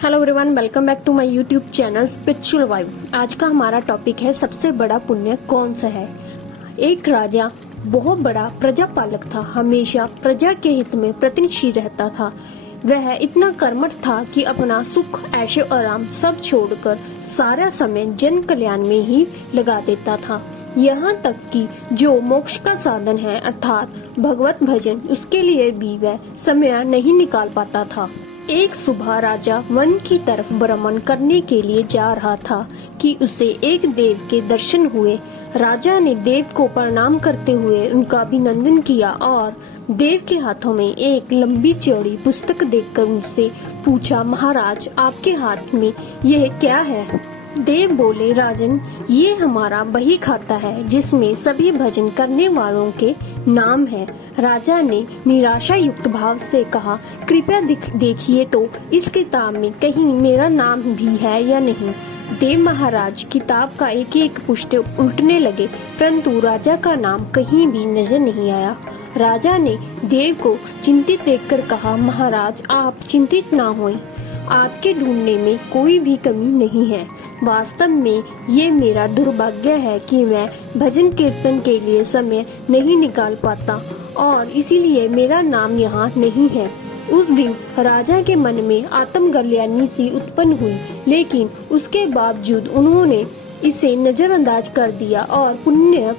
Hello everyone, welcome back to my YouTube channel spiritual vibe. आज का हमारा topic है सबसे बड़ा पुण्य कौन सा है। एक राजा बहुत बड़ा प्रजापालक था, हमेशा प्रजा के हित में प्रतिनिधि रहता था। वह इतना कर्मठ था कि अपना सुख ऐशो आराम सब छोड़कर सारा समय जन कल्याण में ही लगा देता था। यहाँ तक कि जो मोक्ष का साधन है अर्थात भगवत भजन, उसके लिए भी वह समय नहीं निकाल पाता था। एक सुबह राजा वन की तरफ भ्रमण करने के लिए जा रहा था कि उसे एक देव के दर्शन हुए। राजा ने देव को प्रणाम करते हुए उनका अभिनंदन किया और देव के हाथों में एक लंबी चौड़ी पुस्तक देखकर उनसे पूछा, महाराज आपके हाथ में यह क्या है? देव बोले, राजन ये हमारा बही खाता है जिसमें सभी भजन करने वालों के नाम है। राजा ने निराशा युक्त भाव से कहा, कृपया देखिए तो इस किताब में कहीं मेरा नाम भी है या नहीं। देव महाराज किताब का एक एक पृष्ठ उल्टने लगे, परंतु राजा का नाम कहीं भी नजर नहीं आया। राजा ने देव को चिंतित देखकर कहा, महाराज आप चिंतित ना होएं, आपके ढूंढने में कोई भी कमी नहीं है। वास्तव में ये मेरा दुर्भाग्य है कि मैं भजन कीर्तन के लिए समय नहीं निकाल पाता और इसीलिए मेरा नाम यहाँ नहीं है। उस दिन राजा के मन में आत्मग्लानि सी उत्पन्न हुई, लेकिन उसके बावजूद उन्होंने इसे नजरअंदाज कर दिया और पुण्य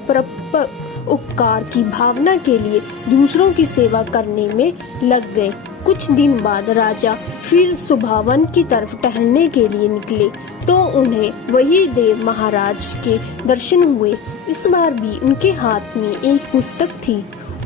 उपकार की भावना के लिए दूसरों की सेवा करने में लग गए। कुछ दिन बाद राजा फिर सुबह वन की तरफ टहलने के लिए निकले तो उन्हें वही देव महाराज के दर्शन हुए। इस बार भी उनके हाथ में एक पुस्तक थी।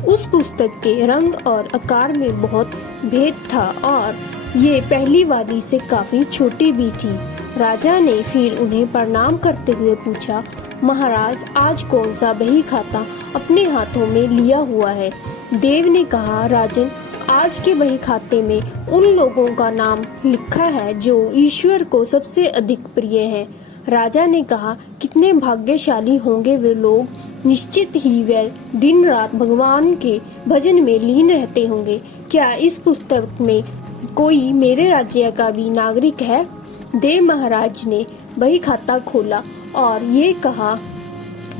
उस पुस्तक के रंग और आकार में बहुत भेद था और ये पहली वाली से काफी छोटी भी थी। राजा ने फिर उन्हें प्रणाम करते हुए पूछा, महाराज आज कौन सा बही खाता अपने हाथों में लिया हुआ है? देव ने कहा, राजन आज के बही खाते में उन लोगों का नाम लिखा है जो ईश्वर को सबसे अधिक प्रिय है। राजा ने कहा, कितने भाग्यशाली होंगे वे लोग, निश्चित ही वे दिन रात भगवान के भजन में लीन रहते होंगे। क्या इस पुस्तक में कोई मेरे राज्य का भी नागरिक है? देव महाराज ने बही खाता खोला और ये कहा,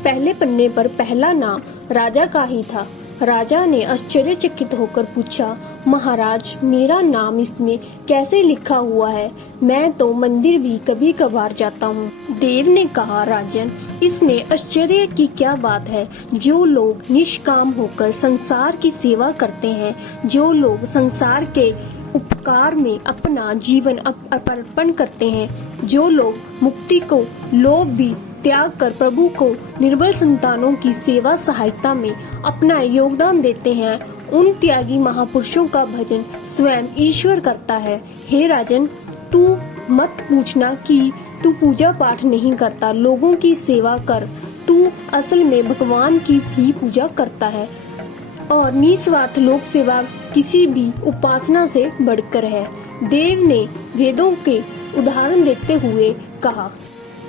पहले पन्ने पर पहला नाम राजा का ही था। राजा ने आश्चर्यचकित होकर पूछा, महाराज मेरा नाम इसमें कैसे लिखा हुआ है? मैं तो मंदिर भी कभी कभार जाता हूँ। देव ने कहा, राजन इसमें आश्चर्य की क्या बात है। जो लोग निष्काम होकर संसार की सेवा करते हैं, जो लोग संसार के उपकार में अपना जीवन अर्पण करते हैं, जो लोग मुक्ति को लोभ भी त्याग कर प्रभु को निर्बल संतानों की सेवा सहायता में अपना योगदान देते हैं, उन त्यागी महापुरुषों का भजन स्वयं ईश्वर करता है। हे राजन, तू मत पूछना कि तू पूजा पाठ नहीं करता, लोगों की सेवा कर। तू असल में भगवान की ही पूजा करता है और निस्वार्थ लोक सेवा किसी भी उपासना से बढ़कर है। देव ने वेदों के उदाहरण देते हुए कहा,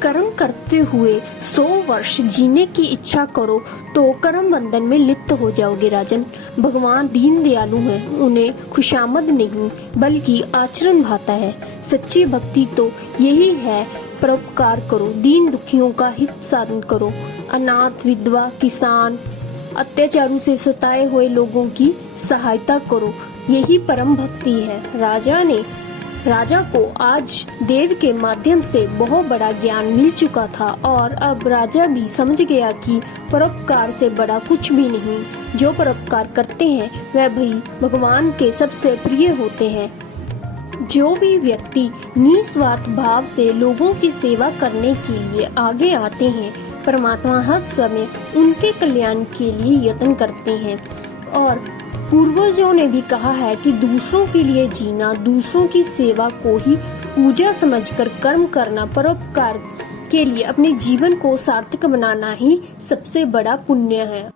कर्म करते हुए 100 वर्ष जीने की इच्छा करो तो कर्म बंधन में लिप्त हो जाओगे। राजन भगवान दीन दयालु हैं, उन्हें खुशामद नहीं बल्कि आचरण भाता है। सच्ची भक्ति तो यही है, परोपकार करो, दीन दुखियों का हित साधन करो, अनाथ विधवा किसान अत्याचारों से सताए हुए लोगों की सहायता करो, यही परम भक्ति है। राजा को आज देव के माध्यम से बहुत बड़ा ज्ञान मिल चुका था और अब राजा भी समझ गया कि परोपकार से बड़ा कुछ भी नहीं। जो परोपकार करते हैं वह भी भगवान के सबसे प्रिय होते हैं। जो भी व्यक्ति निस्वार्थ भाव से लोगों की सेवा करने के लिए आगे आते हैं, परमात्मा हर समय उनके कल्याण के लिए यत्न करते हैं। और पूर्वजों ने भी कहा है कि दूसरों के लिए जीना, दूसरों की सेवा को ही पूजा समझकर कर्म करना, परोपकार के लिए अपने जीवन को सार्थक बनाना ही सबसे बड़ा पुण्य है।